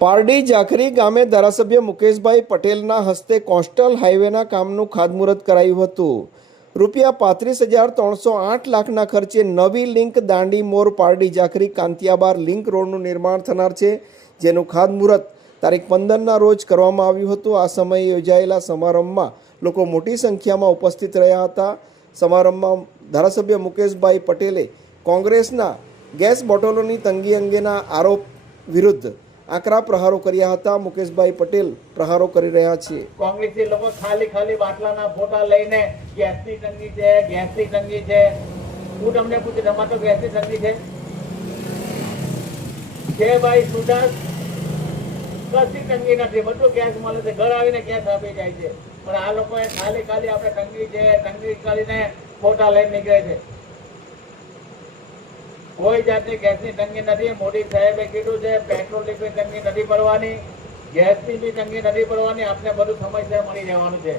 પારડી જાખરી ગામે ધારાસભ્ય મુકેશભાઈ પટેલના હસ્તે કોસ્ટલ હાઈવેના કામનું ખાતમુહૂર્ત કરાયું હતું. ₹35,308 લાખના ખર્ચે નવી લિંક દાંડી મોર પારડી જાખરી કાંતિયાબાર લિંક રોડનું નિર્માણ થનાર છે, જેનું ખાતમુહૂર્ત તારીખ 15ના રોજ કરવામાં આવ્યું હતું. આ સમયે યોજાયેલા સમારંભમાં લોકો મોટી સંખ્યામાં ઉપસ્થિત રહ્યા હતા. સમારંભમાં ધારાસભ્ય મુકેશભાઈ પટેલે કોંગ્રેસના ગેસ બોટલોની તંગી અંગેના આરોપ વિરુદ્ધ આકરા પ્રહારો કર્યા હતા. મુકેશભાઈ પટેલ પ્રહારો કરી રહ્યા છે. કોંગ્રેસી લોકો ખાલી ખાલી બાટલાના ફોટા લઈને ગેસની તંગી છે, ગેસની તંગી છે. હું તમને પૂછું, તમારે તો ગેસની તંગી છે ભાઈ સુદાસ? કશી તંગી નથી, બધું ગેસ મળે છે, ઘર આવીને ગેસ આપી જાય છે. પણ આ લોકોએ ખાલી ખાલી આપણે તંગી છે, તંગી કરીને ફોટા લઈને નીકળે છે. કોઈ જાતની ગેસની તંગી નથી. મોદી સાહેબે કીધું છે પેટ્રોલની બી તંગી નથી પડવાની, ગેસની બી તંગી નથી પડવાની. આપણે બધું સમયસર મળી રહેવાનું છે.